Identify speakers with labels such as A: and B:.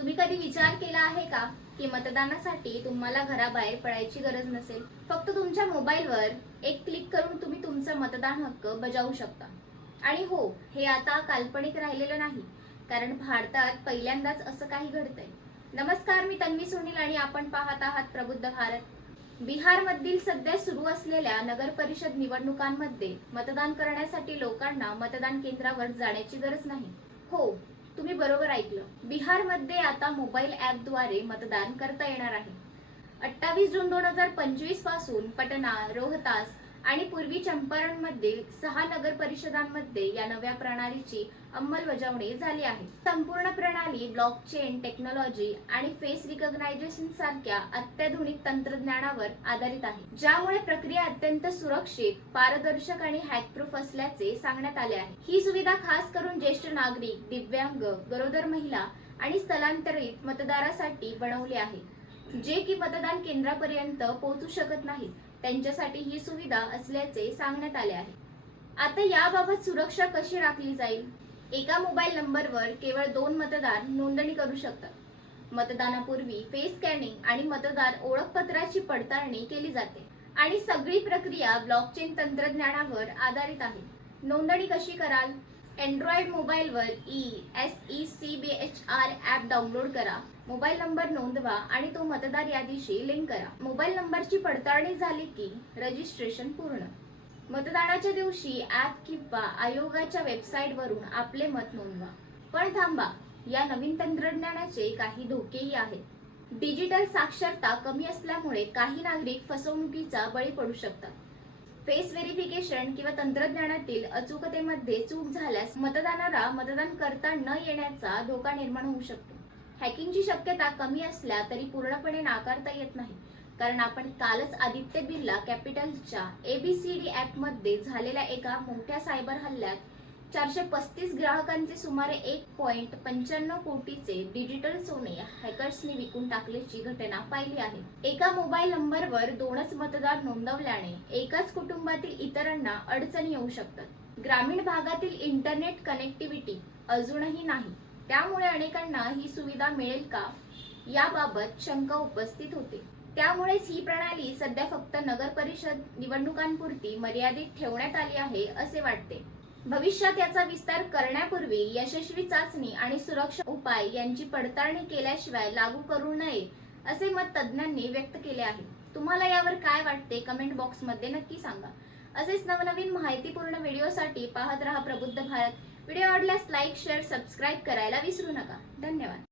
A: तुम्ही कधी विचार केला आहे का की मतदानासाठी तुम्हाला घराबाहेर पडायची गरज नसेल? फक्त तुमच्या मोबाईलवर एक क्लिक करून तुम्ही तुमचा मतदान हक्क बजावू शकता. आणि हो हे आता काल्पनिक राहिलेलं नाही कारण भारतात पहिल्यांदाच असं काही घडतंय. नमस्कार मी तन्वी सुनील आणि आपण पाहत आहात प्रबुद्ध भारत. बिहारमधील सध्या सुरू असलेल्या नगर परिषद निवडणुकांमध्ये मतदान करण्यासाठी लोकांना मतदान केंद्रावर जाण्याची गरज नाही. हो तुम्ही बरोबर ऐकलं. बिहारमध्ये आता मोबाईल ॲपद्वारे मतदान करता येणार आहे. अठ्ठावीस जून दोन हजार पंचवीसपासून पटना रोहतास आणि पूर्वी चंपारणमध्ये सहा नगर परिषदांमध्ये या नव्या प्रणालीची अंमलबजावणी झाली आहे. संपूर्ण प्रणाली ब्लॉकचेन टेक्नॉलॉजी आणि फेस रिकग्नायझेशन सारख्या अत्याधुनिक तंत्रज्ञानावर आधारित आहे. ज्यामुळे प्रक्रिया अत्यंत सुरक्षित पारदर्शक आणि हॅकप्रूफ असल्याचे सांगण्यात आले आहे. ही सुविधा खास करून ज्येष्ठ नागरिक दिव्यांग गरोदर महिला आणि स्थलांतरित मतदारासाठी बनवली आहे जे की मतदान केंद्रापर्यंत पोहोचू शकत नाहीत. त्यांच्यासाठी ही सुविधा असल्याचे सांगण्यात आले आहे. आता याबाबत सुरक्षा कशी राखली जाईल? एका मोबाईल नंबरवर केवळ दोन मतदार नोंदणी करू शकतात. मतदानापूर्वी फेस स्कॅनिंग आणि मतदार ओळखपत्राची पडताळणी केली जाते आणि सगळी प्रक्रिया ब्लॉकचेन तंत्रज्ञानावर आधारित आहे. नोंदणी कशी कराल? अँड्रॉइड मोबाईलवर E S E C B H R app download करा. मोबाईल नंबर नोंदवा आणि तो मतदार यादीशी लिंक करा. मोबाईल नंबरची पडताळणी झाली की रजिस्ट्रेशन पूर्ण. मतदानाच्या दिवशी ॲप किंवा आयोगाच्या वेबसाईटवरून आपले मत नोंदवा. पण थांबा या नवीन तंत्रज्ञानाचे काही धोकेही आहेत. डिजिटल साक्षरता कमी असल्यामुळे काही नागरिक फसवणुकीचा बळी पडू शकतात. फेस व्हेरिफिकेशन किंवा तंत्रज्ञानातील अचूकतेमध्ये चूक झाल्यास मतदानाला मतदान करता न येण्याचा धोका निर्माण होऊ शकतो. हॅकिंगची शक्यता कमी असल्या तरी पूर्णपणे नाकारता येत नाही. कारण आपण कालच आदित्य बिर्ला कॅपिटलच्या एबीसीडी ॲपमध्ये झालेल्या एका मोठ्या सायबर हल्ल्यात चारशे पस्तीस ग्राहकांचे सुमारे एक पॉइंट पंच्याण्णव कोटीचे डिजिटल सोने हॅकर्सनी विकून टाकल्याची घटना पाहिली आहे. एका मोबाईल नंबरवर दोनच मतदार नोंदवल्याने एकाच कुटुंबातील इतरांना अडचणी येऊ शकतात. ग्रामीण भागातील इंटरनेट कनेक्टिव्हिटी अजूनही नाही. त्यामुळे अनेकांना ही सुविधा मिळेल का? याबाबत शंका उपस्थित होते. त्यामुळेच ही प्रणाली सध्या फक्त नगर परिषद निवडणुकांपुरती मर्यादित ठेवण्यात आली आहे असे वाटते. भविष्यात याचा विस्तार करण्यापूर्वी यशस्वी चाचणी आणि सुरक्षा उपाय यांची पडताळणी केल्याशिवाय लागू करू नये असे मत तज्ज्ञांनी व्यक्त केले आहे. तुम्हाला यावर काय वाटते कमेंट बॉक्समध्ये नक्की सांगा. असेच नवनवीन माहितीपूर्ण व्हिडिओसाठी पाहत रहा प्रबुद्ध भारत. व्हिडिओ आवडल्यास लाईक शेअर सबस्क्राईब करायला विसरू नका. धन्यवाद.